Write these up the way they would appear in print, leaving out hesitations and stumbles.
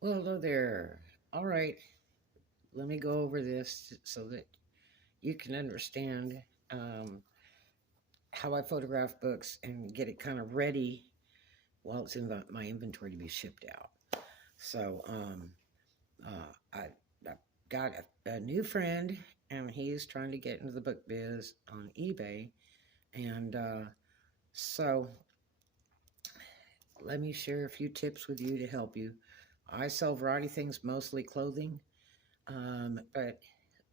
Well, hello there. All right, let me go over this so that you can understand um, how I photograph books and get it kind of ready while it's in my inventory to be shipped out. So, I got a new friend, and he's trying to get into the book biz on eBay. And so, let me share a few tips with you to help you. I sell a variety of things, mostly clothing. But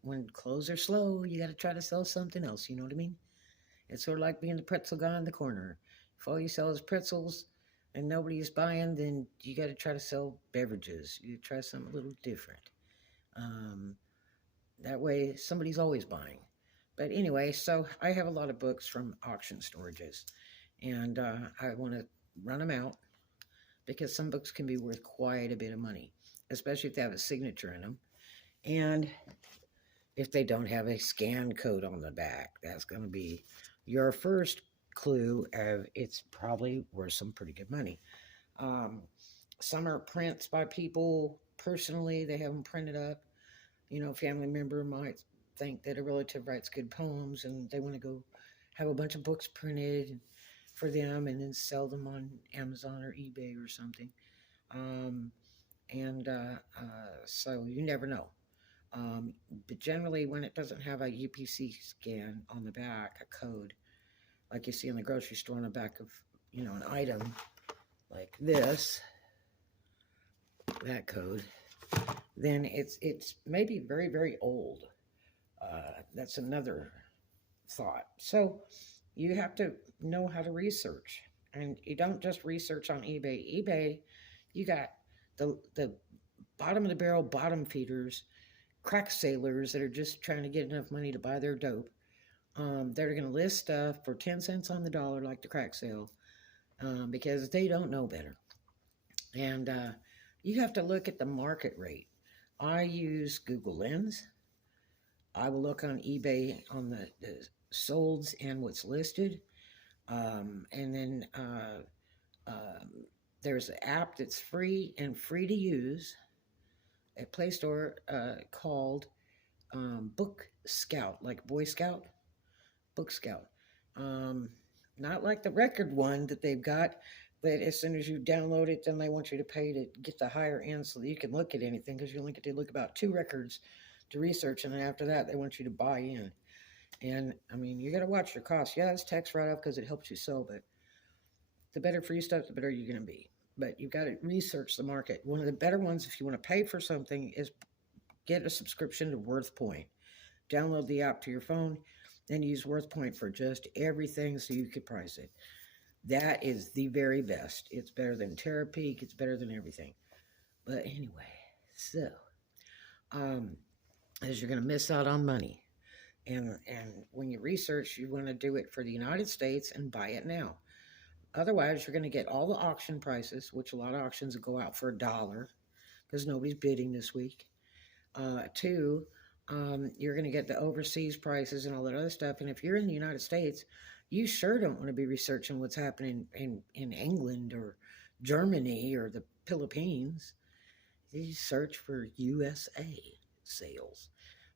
when clothes are slow, you got to try to sell something else. You know what I mean? It's sort of like being the pretzel guy in the corner. If all you sell is pretzels and nobody's buying, then you got to try to sell beverages. You try something a little different. Um, that way, somebody's always buying. But anyway, so I have a lot of books from auction storages, and I want to run them out because some books can be worth quite a bit of money, especially if they have a signature in them. And if they don't have a scan code on the back, that's going to be your first clue of it's probably worth some pretty good money. Um, some are prints by people personally, they have them printed up. You know, a family member might think that a relative writes good poems and they want to go have a bunch of books printed for them and then sell them on Amazon or eBay or something. Um, so you never know. Um, but generally, when it doesn't have a UPC scan on the back, a code, like you see in the grocery store on the back of, an item like this, that code, then it's maybe very, very old. That's another thought. So you have to know how to research. And you don't just research on eBay. eBay, you got the bottom of the barrel bottom feeders, crack sailors that are just trying to get enough money to buy their dope. They're going to list stuff for 10 cents on the dollar, like the crack sale, because they don't know better. And you have to look at the market rate. I use Google Lens. I will look on eBay on the solds and what's listed. And then there's an app that's free and free to use at Play Store called Book Scout, like Boy Scout, Book Scout. Um, Not like the record one that they've got, that as soon as you download it, then they want you to pay to get the higher end so that you can look at anything because you only get to look about two records to research, and then after that, they want you to buy in. And I mean, you got to watch your costs. Yeah, it's tax write off because it helps you sell, but the better for you stuff, the better you're going to be. But you've got to research the market. One of the better ones, if you want to pay for something, is get a subscription to WorthPoint. Download the app to your phone and use WorthPoint for just everything so you could price it. That is the very best. It's better than Terapeak. It's better than everything. But anyway, so um, as you're going to miss out on money, and when you research, you want to do it for the United States and buy it now. Otherwise, you're going to get all the auction prices, which a lot of auctions will go out for $1 because nobody's bidding this week. Two, you're going to get the overseas prices and all that other stuff. And if you're in the United States, you sure don't want to be researching what's happening in England or Germany or the Philippines. You search for USA sales.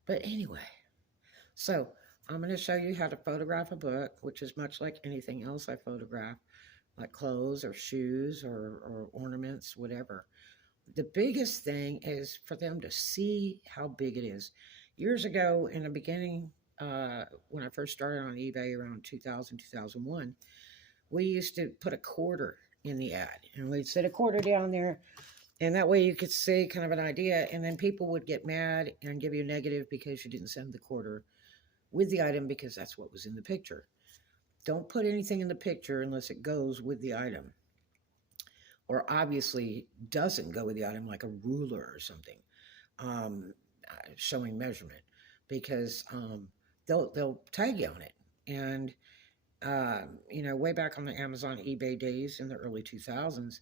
But anyway, so I'm going to show you how to photograph a book, which is much like anything else I photograph, like clothes or shoes or ornaments, whatever. The biggest thing is for them to see how big it is. Years ago, in the beginning, when I first started on eBay around 2000, 2001, we used to put a quarter in the ad, and we'd set a quarter down there, and that way you could see kind of an idea, and then people would get mad and give you a negative because you didn't send the quarter with the item because that's what was in the picture. Don't put anything in the picture unless it goes with the item or obviously doesn't go with the item, like a ruler or something, showing measurement, because they'll tag you on it. And way back on the Amazon eBay days in the early 2000s,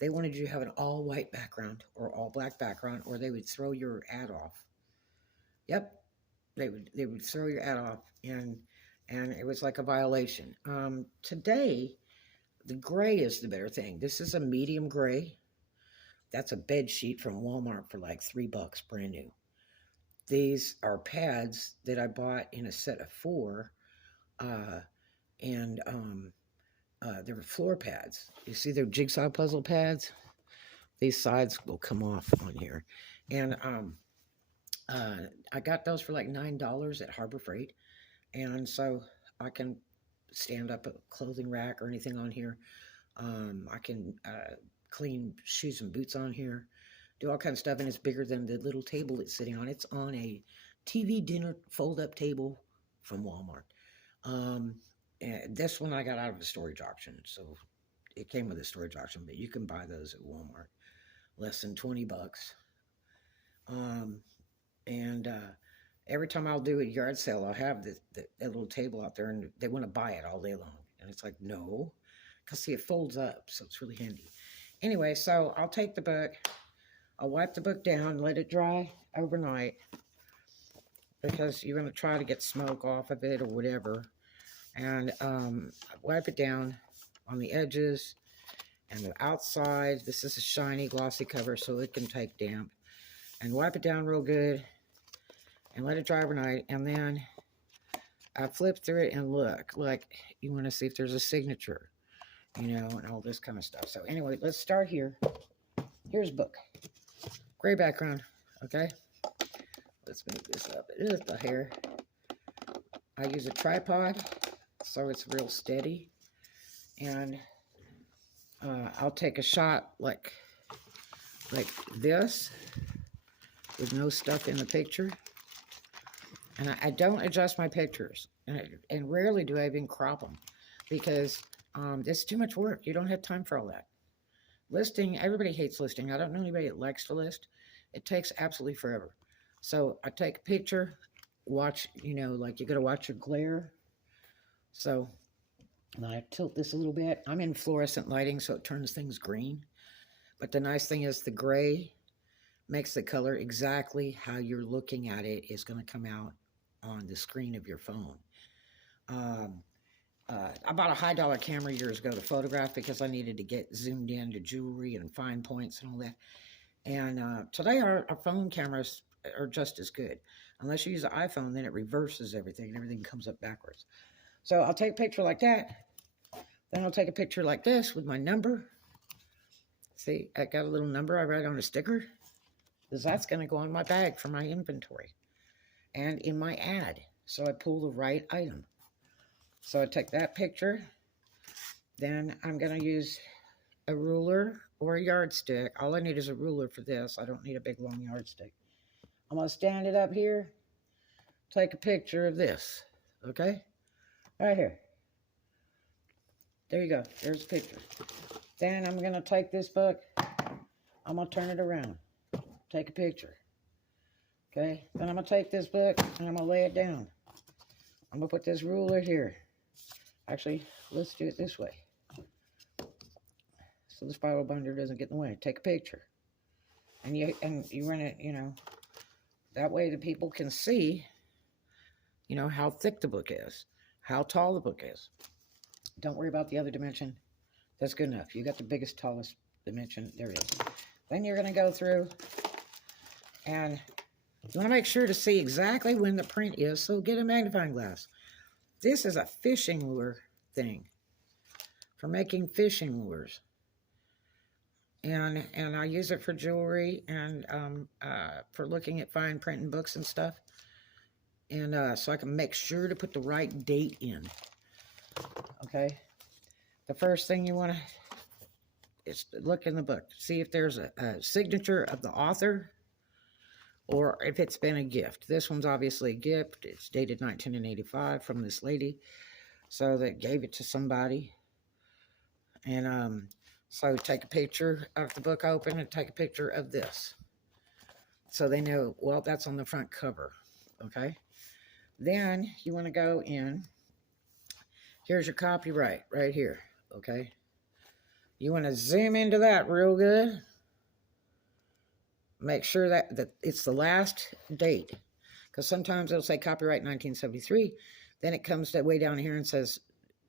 they wanted you to have an all white background or all black background, or they would throw your ad off. Yep, they would throw your ad off, and it was like a violation. Today, the gray is the better thing. This is a medium gray. That's a bed sheet from Walmart for like $3, brand new. These are pads that I bought in a set of 4, uh, and they were floor pads. You see, they're jigsaw puzzle pads. These sides will come off on here, and I got those for like $9 at Harbor Freight, and so I can stand up a clothing rack or anything on here. I can clean shoes and boots on here, do all kinds of stuff, and it's bigger than the little table it's sitting on. It's on a TV dinner fold-up table from Walmart. And this one I got out of a storage auction, so it came with a storage auction, but you can buy those at Walmart, less than $20. And every time I'll do a yard sale, I'll have that little table out there, and they want to buy it all day long. And it's like, no, because see, it folds up, so it's really handy. Anyway, so I'll take the book, I'll wipe the book down, let it dry overnight, because you're going to try to get smoke off of it or whatever. And wipe it down on the edges and the outside. This is a shiny, glossy cover, so it can take damp. And wipe it down real good and let it dry overnight. And then I flip through it and look, like you want to see if there's a signature, you know, and all this kind of stuff. So anyway, let's start here. Here's a book. Gray background, okay? Let's move this up. It is the hair. I use a tripod, so it's real steady. And I'll take a shot like this with no stuff in the picture. And I don't adjust my pictures. And rarely do I even crop them, because it's too much work. You don't have time for all that. Listing, everybody hates listing. I don't know anybody that likes to list. It takes absolutely forever. So I take a picture, watch, you know, like you got to watch your glare. So I tilt this a little bit. I'm in fluorescent lighting, so it turns things green. But the nice thing is the gray makes the color exactly how you're looking at it is going to come out on the screen of your phone. I bought a high-dollar camera years ago to photograph because I needed to get zoomed in to jewelry and fine points and all that. And today our phone cameras are just as good. Unless you use an iPhone, then it reverses everything and everything comes up backwards. So I'll take a picture like that. Then I'll take a picture like this with my number. See, I got a little number I write on a sticker, because that's going to go on my bag for my inventory and in my ad. So I pull the right item. So I take that picture. Then I'm going to use a ruler or a yardstick. All I need is a ruler for this. I don't need a big long yardstick. I'm going to stand it up here, take a picture of this, okay? Right here. There you go. There's a picture. Then I'm going to take this book. I'm going to turn it around. Take a picture. Okay? Then I'm going to take this book and I'm going to lay it down. I'm going to put this ruler here. Actually, let's do it this way, so the spiral binder doesn't get in the way. Take a picture. And you run it, you know, that way the people can see, you know, how thick the book is, how tall the book is. Don't worry about the other dimension. That's good enough. You got the biggest, tallest dimension. There it is. Then you're going to go through and you want to make sure to see exactly when the print is, so get a magnifying glass. This is a fishing lure thing for making fishing lures. And I use it for jewelry and for looking at fine print and books and stuff. And so I can make sure to put the right date in. Okay? The first thing you want to is look in the book. See if there's a signature of the author or if it's been a gift. This one's obviously a gift. It's dated 1985 from this lady. So that gave it to somebody. And so take a picture of the book open and take a picture of this. So they know, well, that's on the front cover. Okay? Then you want to go in. Here's your copyright right here. Okay? You want to zoom into that real good. Make sure that it's the last date. Because sometimes it'll say copyright 1973. Then it comes way down here and says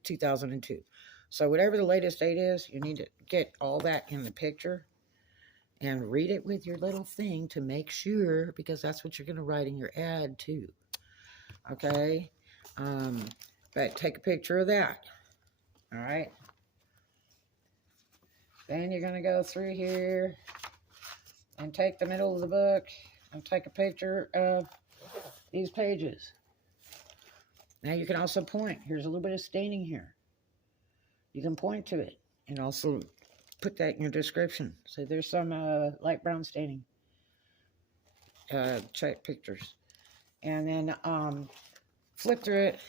2002. So whatever the latest date is, you need to get all that in the picture. and read it with your little thing to make sure, because that's what you're going to write in your ad too. Okay? But take a picture of that. All right? Then you're going to go through here and take the middle of the book and take a picture of these pages. Now you can also point. Here's a little bit of staining here. You can point to it and also put that in your description. So there's some light brown staining. Check pictures. And then flip through it.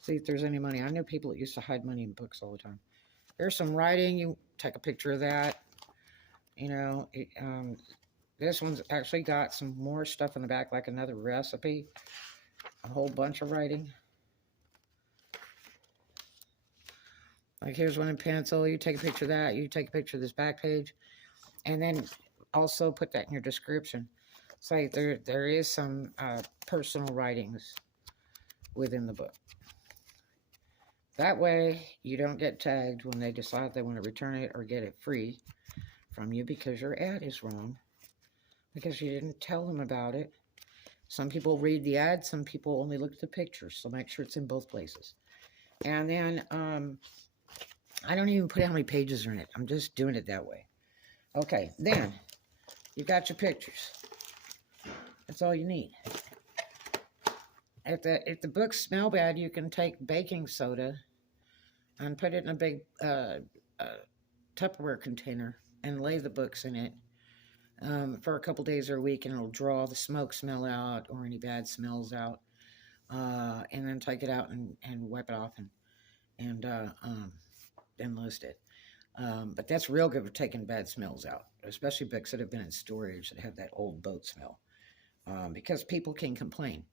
See if there's any money. I know people that used to hide money in books all the time. There's some writing. You take a picture of that. You know, this one's actually got some more stuff in the back, like another recipe. A whole bunch of writing. Like here's one in pencil. You take a picture of that. You take a picture of this back page. And then also put that in your description. So there is some personal writings within the book. That way you don't get tagged when they decide they want to return it or get it free from you because your ad is wrong. Because you didn't tell them about it. Some people read the ad, some people only look at the pictures, so make sure it's in both places. And then, I don't even put how many pages are in it. I'm just doing it that way. Okay, then, you got your pictures. That's all you need. If the books smell bad, you can take baking soda and put it in a big Tupperware container and lay the books in it. For a couple days or a week, and it'll draw the smoke smell out or any bad smells out, and then take it out and wipe it off and list it. But that's real good for taking bad smells out, especially books that have been in storage that have that old boat smell, because people can complain.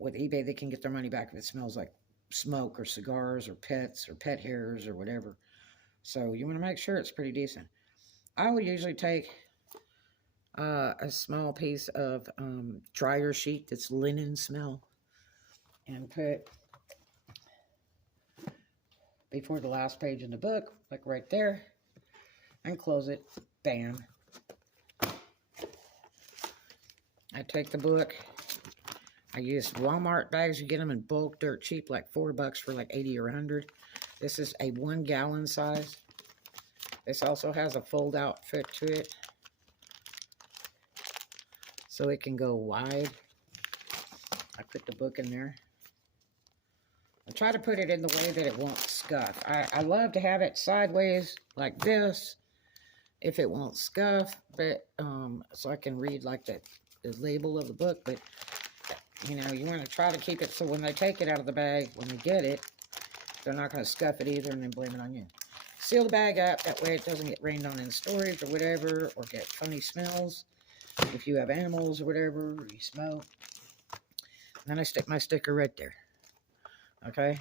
With eBay, they can get their money back if it smells like smoke or cigars or pets or pet hairs or whatever. So you want to make sure it's pretty decent. I will usually take a small piece of dryer sheet that's linen smell and put before the last page in the book, like right there, and close it. Bam. I take the book. I use Walmart bags. You get them in bulk, dirt cheap, like $4 for like 80 or 100. This is a 1 gallon size. This also has a fold out fit to it, so it can go wide. I put the book in there. I try to put it in the way that it won't scuff. I love to have it sideways like this if it won't scuff, but so I can read like the label of the book. But you know, you want to try to keep it so when they take it out of the bag, when they get it, they're not going to scuff it either and then blame it on you. Seal the bag up, that way it doesn't get rained on in storage or whatever, or get funny smells if you have animals or whatever, or you smoke. And then I stick my sticker right there. Okay?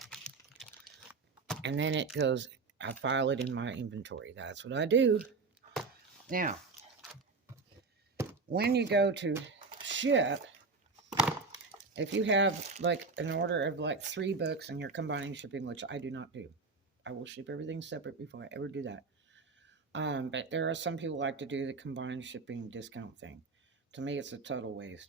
And then it goes, I file it in my inventory. That's what I do. Now, when you go to ship, if you have like an order of like 3 books and you're combining shipping, which I do not do. I will ship everything separate before I ever do that. But there are some people who like to do the combined shipping discount thing. To me, it's a total waste.